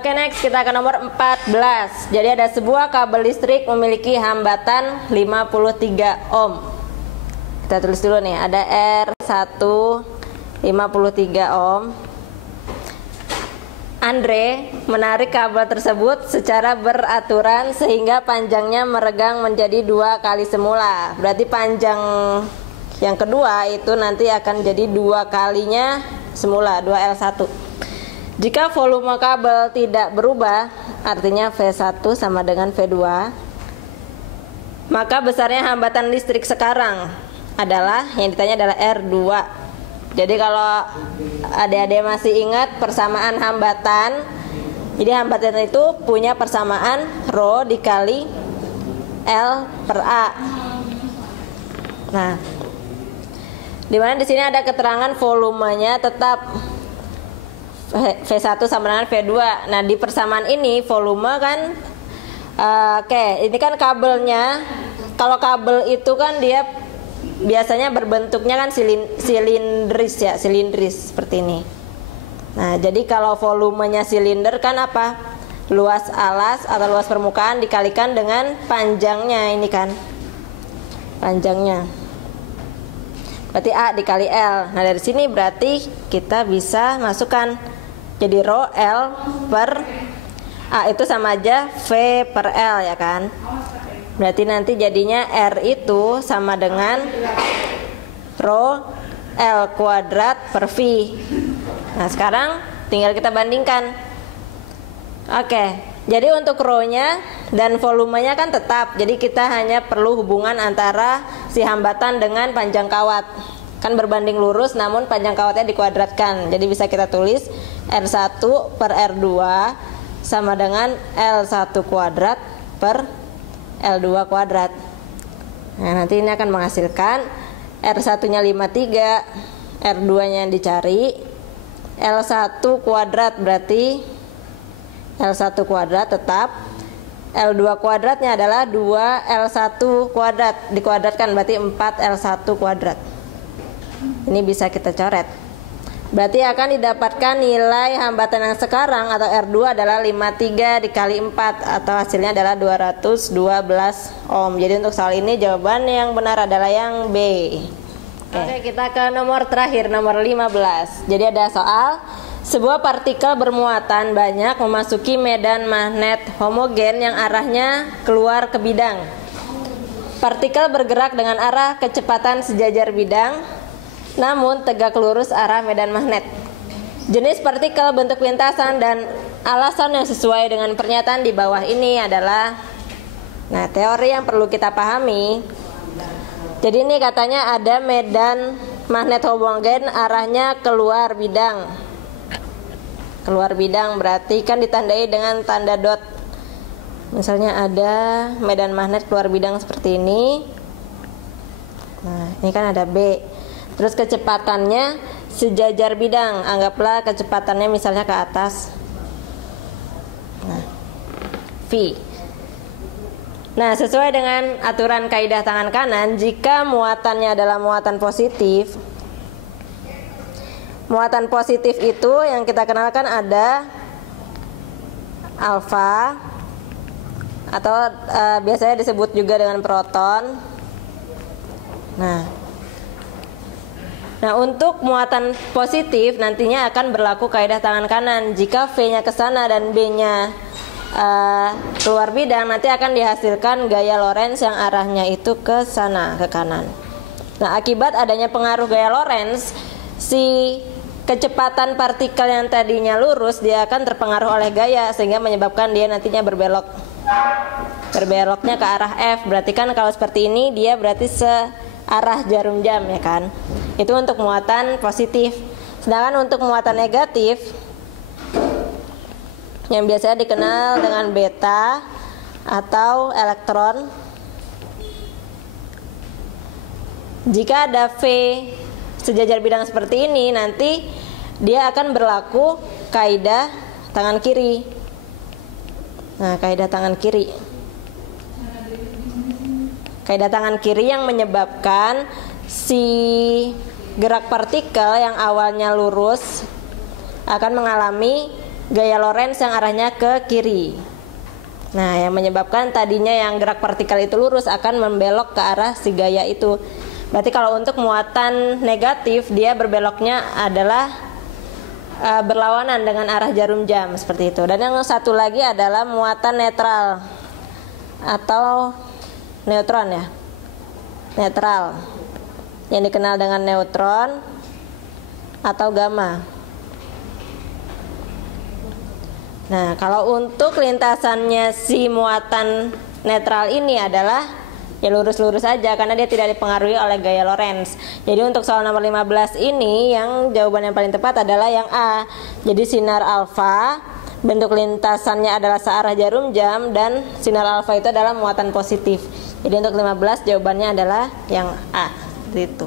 Oke, next kita ke nomor 14. Jadi ada sebuah kabel listrik memiliki hambatan 53 ohm. Kita tulis dulu nih, ada R1 53 ohm. Andre menarik kabel tersebut secara beraturan sehingga panjangnya meregang menjadi 2 kali semula. Berarti panjang yang kedua itu nanti akan jadi 2 kalinya semula, 2L1. Jika volume kabel tidak berubah, artinya V1 sama dengan V2, maka besarnya hambatan listrik sekarang adalah, yang ditanya adalah R2. Jadi kalau adik-adik masih ingat persamaan hambatan, jadi hambatan itu punya persamaan Rho dikali L per A. Nah, dimana di sini ada keterangan volumenya tetap V1 sama dengan V2. Nah, di persamaan ini volume kan ini kan kabelnya. Kalau kabel itu kan dia biasanya berbentuknya kan silindris ya, silindris seperti ini. Nah, jadi kalau volumenya silinder kan apa? Luas alas atau luas permukaan dikalikan dengan panjangnya ini kan. Panjangnya. Berarti A dikali L. Nah, dari sini berarti kita bisa masukkan jadi Rho L per A itu sama aja V per L ya kan. Berarti nanti jadinya R itu sama dengan Rho L kuadrat per V. Nah, sekarang tinggal kita bandingkan. Oke, jadi untuk Rho-nya dan volumenya kan tetap. Jadi kita hanya perlu hubungan antara si hambatan dengan panjang kawat. Kan berbanding lurus namun panjang kawatnya dikuadratkan. Jadi bisa kita tulis R1 per R2 sama dengan L1 kuadrat per L2 kuadrat. Nah, nanti ini akan menghasilkan R1-nya 53, R2-nya yang dicari, L1 kuadrat berarti L1 kuadrat tetap, L2 kuadratnya adalah 2L1 kuadrat, dikuadratkan berarti 4L1 kuadrat. Ini bisa kita coret. Berarti akan didapatkan nilai hambatan yang sekarang atau R2 adalah 53 dikali 4 atau hasilnya adalah 212 ohm. Jadi untuk soal ini jawaban yang benar adalah yang B. Oke, kita ke nomor terakhir, nomor 15. Jadi ada soal, sebuah partikel bermuatan banyak memasuki medan magnet homogen yang arahnya keluar ke bidang. Partikel bergerak dengan arah kecepatan sejajar bidang, namun tegak lurus arah medan magnet. Jenis partikel, bentuk lintasan, dan alasan yang sesuai dengan pernyataan di bawah ini adalah, nah, teori yang perlu kita pahami. Jadi ini katanya ada medan magnet homogen arahnya keluar bidang. Keluar bidang berarti kan ditandai dengan tanda dot. Misalnya ada medan magnet keluar bidang seperti ini. Nah, ini kan ada B. Terus kecepatannya sejajar bidang, anggaplah kecepatannya misalnya ke atas. Nah, V. Nah, sesuai dengan aturan kaidah tangan kanan, jika muatannya adalah muatan positif, muatan positif itu yang kita kenalkan ada alfa atau biasanya disebut juga dengan proton. Nah, untuk muatan positif nantinya akan berlaku kaidah tangan kanan. Jika V-nya ke sana dan B-nya keluar bidang, nanti akan dihasilkan gaya Lorentz yang arahnya itu ke sana, ke kanan. Nah, akibat adanya pengaruh gaya Lorentz, si kecepatan partikel yang tadinya lurus dia akan terpengaruh oleh gaya sehingga menyebabkan dia nantinya berbelok. Berbeloknya ke arah F. Berarti kan kalau seperti ini dia berarti searah jarum jam ya kan. Itu untuk muatan positif. Sedangkan untuk muatan negatif yang biasanya dikenal dengan beta atau elektron, jika ada V sejajar bidang seperti ini, nanti dia akan berlaku kaidah tangan kiri. Nah, kaidah tangan kiri. Kaidah tangan kiri yang menyebabkan si gerak partikel yang awalnya lurus akan mengalami gaya Lorentz yang arahnya ke kiri. Nah, yang menyebabkan tadinya yang gerak partikel itu lurus akan membelok ke arah si gaya itu. Berarti kalau untuk muatan negatif, dia berbeloknya adalah berlawanan dengan arah jarum jam seperti itu. Dan yang satu lagi adalah muatan netral atau neutron ya. Netral. Yang dikenal dengan neutron atau gamma. Nah, kalau untuk lintasannya si muatan netral ini adalah ya lurus-lurus saja karena dia tidak dipengaruhi oleh gaya Lorentz. Jadi untuk soal nomor 15 ini yang jawaban yang paling tepat adalah yang A. Jadi sinar alfa bentuk lintasannya adalah searah jarum jam dan sinar alfa itu adalah muatan positif. Jadi untuk 15 jawabannya adalah yang A. Seperti itu.